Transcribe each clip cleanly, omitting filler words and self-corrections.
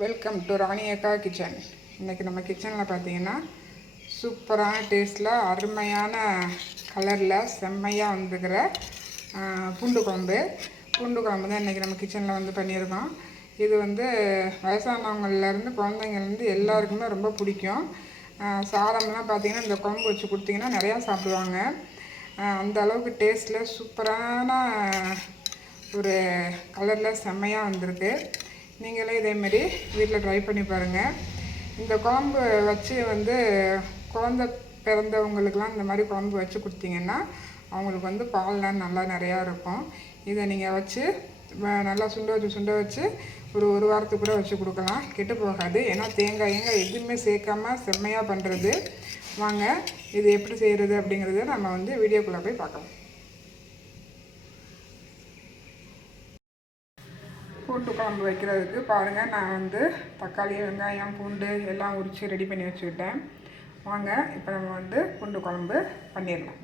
Welcome to ராணி அக்கா kitchen. இன்றைக்கி நம்ம கிச்சனில் பார்த்தீங்கன்னா சூப்பரான டேஸ்ட்டில் அருமையான கலரில் செம்மையாக வந்துக்கிற பூண்டு குழம்பு தான் இன்றைக்கி நம்ம கிச்சனில் வந்து பண்ணியிருக்கோம். இது வந்து வயசானவங்கள்லேருந்து குழந்தைங்கள்லேருந்து எல்லாருக்குமே ரொம்ப பிடிக்கும். சாதம்லாம் பார்த்திங்கன்னா இந்த குழம்பு வச்சு கொடுத்திங்கன்னா நிறையா சாப்பிடுவாங்க. அந்த அளவுக்கு டேஸ்ட்டில் சூப்பரான ஒரு கலரில் செம்மையாக வந்திருக்கு. நீங்களே இதேமாரி வீட்டில் ட்ரை பண்ணி பாருங்கள். இந்த குழம்பு வச்சு வந்து குழந்த பிறந்தவங்களுக்கெலாம் இந்த மாதிரி குழம்பு வச்சு கொடுத்தீங்கன்னா அவங்களுக்கு வந்து பால்லாம் நல்லா நிறையா இருக்கும். இதை நீங்கள் வச்சு நல்லா சுண்ட வச்சு ஒரு வாரத்துக்கு கூட வச்சு கொடுக்கலாம், கெட்டு போகாது. ஏன்னா தேங்காய் எதுவுமே சேர்க்காம செம்மையாக பண்ணுறது. வாங்க இது எப்படி செய்கிறது அப்படிங்கிறத நம்ம வந்து வீடியோக்குள்ளே போய் பார்க்கலாம். பூண்டு குழம்பு வைக்கிறதுக்கு பாருங்கள், நான் வந்து தக்காளி, வெங்காயம், பூண்டு எல்லாம் உரித்து ரெடி பண்ணி வச்சுக்கிட்டேன். வாங்க இப்போ நம்ம வந்து பூண்டு குழம்பு பண்ணிடலாம்.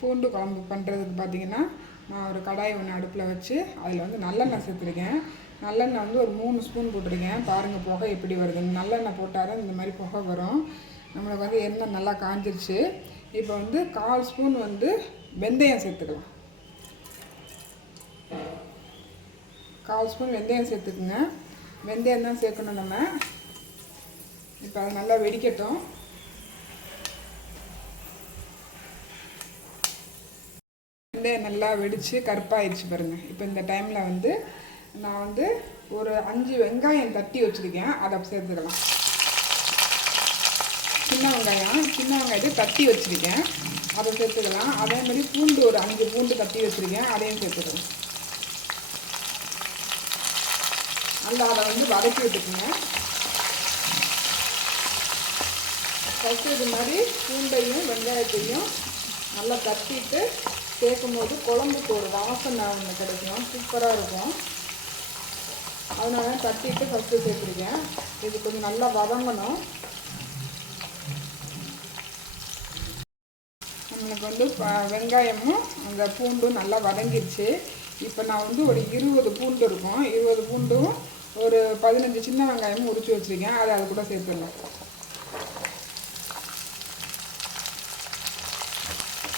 பூண்டு குழம்பு பண்ணுறதுக்கு பார்த்திங்கன்னா நான் ஒரு கடாய் ஒன்று அடுப்பில் வச்சு அதில் வந்து நல்லெண்ணெய் சேர்த்துருக்கேன். நல்லெண்ணெய் வந்து ஒரு 3 ஸ்பூன் போட்டிருக்கேன். பாருங்கள் புகை எப்படி வருதுன்னு. நல்லெண்ணெய் போட்டால் தான் இந்த மாதிரி புகை வரும். நம்மளுக்கு வந்து எண்ணெய் நல்லா காஞ்சிருச்சு. இப்போ வந்து 1/4 ஸ்பூன் வந்து வெந்தயம் சேர்த்துக்கலாம். 1/4 ஸ்பூன் வெந்தயம் சேர்த்துக்குங்க. வெந்தயம் தான் சேர்க்கணும் நம்ம. இப்போ அது நல்லா வெடிக்கட்டும். வெந்தயம் நல்லா வெடித்து கருப்பாயிடுச்சு பாருங்கள். இப்போ இந்த டைமில் வந்து நான் வந்து ஒரு 5 வெங்காயம் தட்டி வச்சுருக்கேன், அதை சேர்த்துக்கலாம். சின்ன வெங்காயத்தை தட்டி வச்சுருக்கேன், அதை சேர்த்துக்கலாம். அதேமாதிரி பூண்டு ஒரு 5 பூண்டு தட்டி வச்சுருக்கேன், அதையும் சேர்த்துக்கலாம். நல்லா அதை வந்து வதக்கி விட்டுக்குங்க. ஃபஸ்ட்டு இது மாதிரி பூண்டையும் வெங்காயத்தையும் நல்லா தட்டிட்டு சேர்க்கும் போது குழம்புக்கு ஒரு வாசனை ஒன்று கிடைக்கும், சூப்பராக இருக்கும். அதனால தட்டிட்டு ஃபஸ்ட்டு சேர்த்துருக்கேன். இது கொஞ்சம் நல்லா வதங்கணும். நம்மளுக்கு வந்து வெங்காயமும் அந்த பூண்டும் நல்லா வதங்கிடுச்சு. இப்போ நான் வந்து ஒரு 20 பூண்டு இருக்கும், 20 பூண்டும் ஒரு 15 சின்ன வெங்காயமும் உரித்து வச்சுருக்கேன், அதை அது கூட சேர்த்துடலாம்.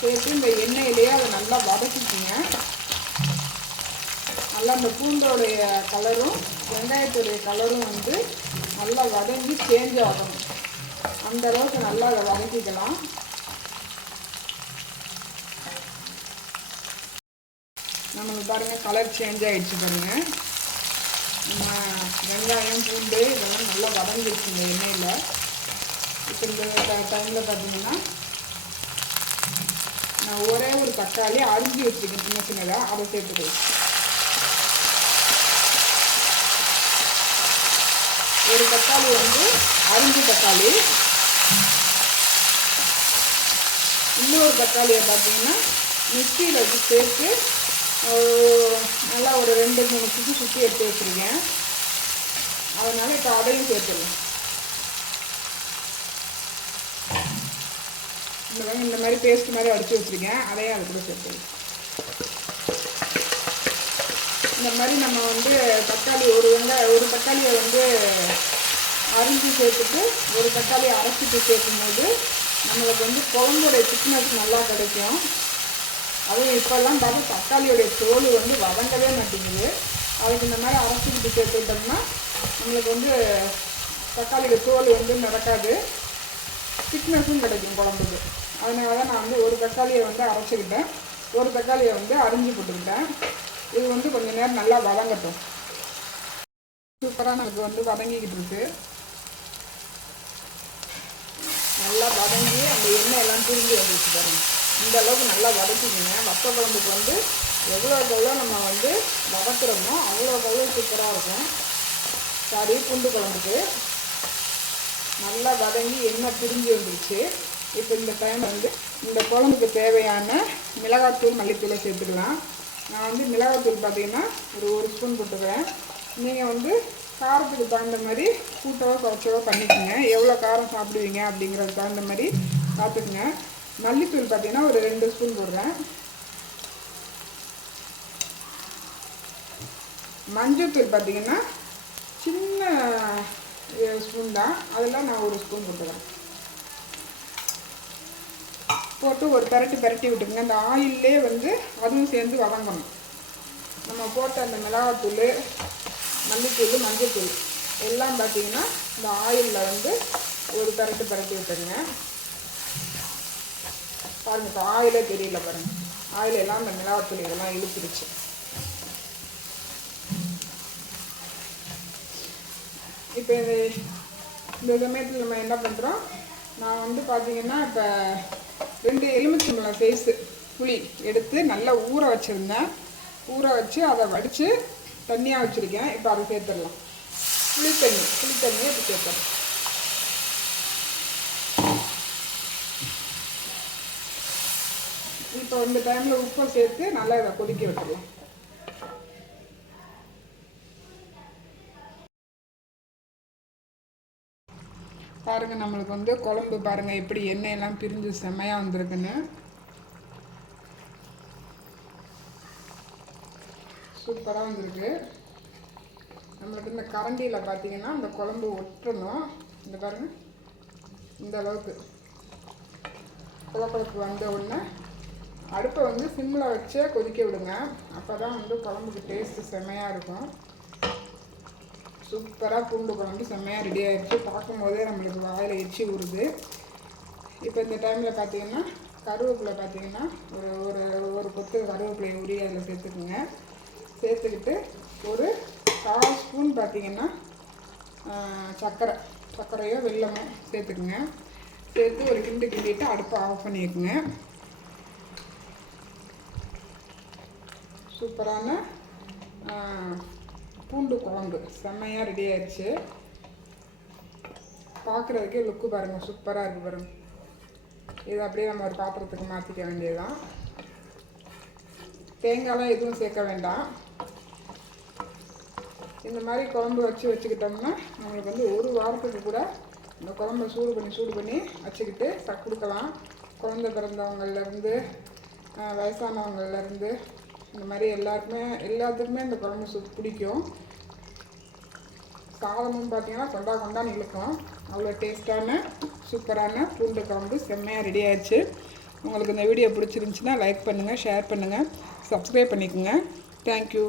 சேர்த்து இந்த எண்ணெயிலேயே அதை நல்லா வதக்கிக்கிங்க. நல்லா அந்த பூண்டோடைய கலரும் வெங்காயத்துடைய கலரும் வந்து நல்லா வதங்கி சேஞ்ச் ஆகணும். அந்த அளவுக்கு நல்லா அதை வதக்கிக்கலாம். நம்மளுக்கு பாருங்கள் கலர் சேஞ்ச் ஆகிடுச்சு பாருங்கள். வெங்காயம் பூண்டு இதெல்லாம் நல்லா வதங்கிடுச்சு இந்த எண்ணெயில். இப்போ இந்த டைமில் பார்த்தீங்கன்னா நான் ஒரே ஒரு தக்காளி அரிஞ்சு வச்சுருக்கேன், சின்னதாக, அதை சேர்த்துக்கிறேன். ஒரு தக்காளி வந்து அரிஞ்சு தக்காளி, இன்னொரு தக்காளியை பார்த்தீங்கன்னா மிக்சியில் வச்சு சேர்த்து நல்லா ஒரு 2-3 சுற்றி எடுத்து வச்சுருக்கேன். அதனால் இப்போ அதையும் சேர்த்துருவேன். இந்த மாதிரி பேஸ்ட் மாதிரி அடித்து வச்சுருக்கேன், அதையும் அது கூட சேர்த்துருவேன். இந்த மாதிரி நம்ம வந்து தக்காளி ஒரு தக்காளியை வந்து அரிஞ்சு சேர்த்துட்டு ஒரு தக்காளியை அரைச்சிட்டு சேர்க்கும்போது நம்மளுக்கு வந்து குழம்போடைய திக்னஸ் நல்லா கிடைக்கும். அதுவும் இப்போல்லாம் பார்த்து தக்காளியோடைய தோல் வந்து வதங்கவே மாட்டேங்குது. அதுக்கு இந்த மாதிரி அரைச்சிக்கிட்டு சேர்த்துக்கிட்டோம்னா நம்மளுக்கு வந்து தக்காளியோட தோல் வந்து நடக்காது, திக்னஸும் கிடைக்கும் குழம்புக்கு. அதனால தான் நான் வந்து ஒரு தக்காளியை வந்து அரைச்சிக்கிட்டேன், ஒரு தக்காளியை வந்து அரிஞ்சு போட்டுக்கிட்டேன். இது வந்து கொஞ்சம் நேரம் நல்லா வதங்கட்டும். சூப்பராக நமக்கு வந்து வதங்கிக்கிட்டு இருக்கு. நல்லா வதங்கி அந்த எண்ணெய் எல்லாம் பிரிஞ்சு வந்துச்சு பாருங்க. இந்த அளவுக்கு நல்லா வதக்கிக்கங்க. வத்த குழம்புக்கு வந்து எவ்வளோ நம்ம வந்து வதக்குறோமோ அவ்வளோ சூப்பராக இருக்கும். பூண்டு குழம்புக்கு நல்லா வதங்கி எண்ணெய் பிரிஞ்சு வந்துருச்சு. இப்போ இந்த டைம் வந்து இந்த குழம்புக்கு தேவையான மிளகாத்தூள், மல்லித்தூளை சேர்த்துக்கலாம். நான் வந்து மிளகாத்தூள் பார்த்திங்கன்னா ஒரு ஸ்பூன் போட்டுக்கிறேன். நீங்கள் வந்து காரத்துக்கு தகுந்த மாதிரி கூட்டவோ குறைச்சவோ பண்ணிக்கோங்க. எவ்வளோ காரம் சாப்பிடுவீங்க அப்படிங்கிறது தகுந்த மாதிரி பார்த்துக்குங்க. மல்லித்தூள் பார்த்திங்கன்னா ஒரு 2 ஸ்பூன் போடுறேன். மஞ்சள் தூள் பார்த்திங்கன்னா சின்ன ஸ்பூன் தான், அதெல்லாம் நான் ஒரு ஸ்பூன் போட்டுக்கிறேன். போட்டு ஒரு பரட்டி விட்டுருங்க. அந்த ஆயிலே வந்து அதுவும் சேர்ந்து வதங்கணும். நம்ம போட்ட அந்த மிளகாத்தூள், மல்லித்தூள், மஞ்சள்தூள் எல்லாம் பார்த்திங்கன்னா இந்த ஆயிலில் வந்து ஒரு பரட்டி விட்டுருங்க. பாருங்கள், இப்போ ஆயிலே தெரியல பாருங்கள், ஆயில் எல்லாம் அந்த மிளகாத்தூள் இதெல்லாம் இழுத்துருச்சு. இப்போ இந்த சமயத்தில் நம்ம என்ன பண்ணுறோம், நான் வந்து பார்த்திங்கன்னா இப்போ 2 எலுமிச்சம்பழம் சைஸு புளி எடுத்து நல்லா ஊற வச்சுருந்தேன். ஊற வச்சு அதை வடித்து தண்ணியாக வச்சுருக்கேன். இப்போ அதை சேர்த்துடலாம். புளி தண்ணியை இப்போ சேர்த்துடலாம். இப்போ இந்த டைமில் உப்பை சேர்த்து நல்லா இதை கொதிக்க விட்டுடலாம். பாருங்கள், நம்மளுக்கு வந்து குழம்பு பாருங்கள் எப்படி எண்ணெயெல்லாம் பிரிஞ்சு செம்மையாக வந்திருக்குன்னு. சூப்பராக வந்திருக்கு. நம்மளுக்கு இந்த கரண்டியில் பார்த்தீங்கன்னா இந்த குழம்பு ஒட்டணும். இந்த பாருங்கள், இந்த அளவுக்கு குழம்புக்கு வந்த உடனே அடுப்பை வந்து சிம்மில் வச்சே கொதிக்க விடுங்க. அப்போ தான் வந்து குழம்புக்கு டேஸ்ட்டு செம்மையாக இருக்கும். சூப்பராக பூண்டு குழம்பு செம்மையாக ரெடி ஆகிடுச்சு. பார்க்கும்போதே நம்மளுக்கு வாயில் எச்சி ஊறுது. இப்போ இந்த டைமில் பார்த்தீங்கன்னா கருவேப்பிலை பார்த்தீங்கன்னா ஒரு கொத்து கருவேப்பிலையை உரி அதில் சேர்த்துக்குங்க. சேர்த்துக்கிட்டு ஒரு 1/4 ஸ்பூன் பார்த்தீங்கன்னா சர்க்கரையோ வெல்லமோ சேர்த்துக்குங்க. சேர்த்து ஒரு கிண்டிட்டு அடுப்பை ஆஃப் பண்ணிக்குங்க. சூப்பரான பூண்டு குழம்பு செம்மையாக ரெடி ஆயிடுச்சு. பார்க்குறதுக்கே லுக்கு பாருங்கள், சூப்பராக இருக்குது பாருங்கள். இதை அப்படியே நம்ம ஒரு பாத்திரத்துக்கு மாற்றிக்க வேண்டியதுதான். தேங்காய்லாம் எதுவும் சேர்க்க வேண்டாம். இந்த மாதிரி குழம்பு வச்சுக்கிட்டோம்னா நம்மளுக்கு வந்து ஒரு வாரத்துக்கு கூட இந்த குழம்பை சூடு பண்ணி வச்சுக்கிட்டு கொடுக்கலாம். குழந்தை பிறந்தவங்கள்லேருந்து வயசானவங்கள்லேருந்து இந்த மாதிரி எல்லாத்துக்குமே இந்த குழம்பு பிடிக்கும். சாதமும் பார்த்தீங்கன்னா கொண்டான்னு இழுக்கும். அவ்வளோ டேஸ்ட்டான சூப்பரான பூண்டு குழம்பு செம்மையாக ரெடி ஆயிடுச்சு. உங்களுக்கு இந்த வீடியோ பிடிச்சிருந்துச்சின்னா லைக் பண்ணுங்கள், ஷேர் பண்ணுங்கள், சப்ஸ்கிரைப் பண்ணிக்கோங்க. தேங்க்யூ.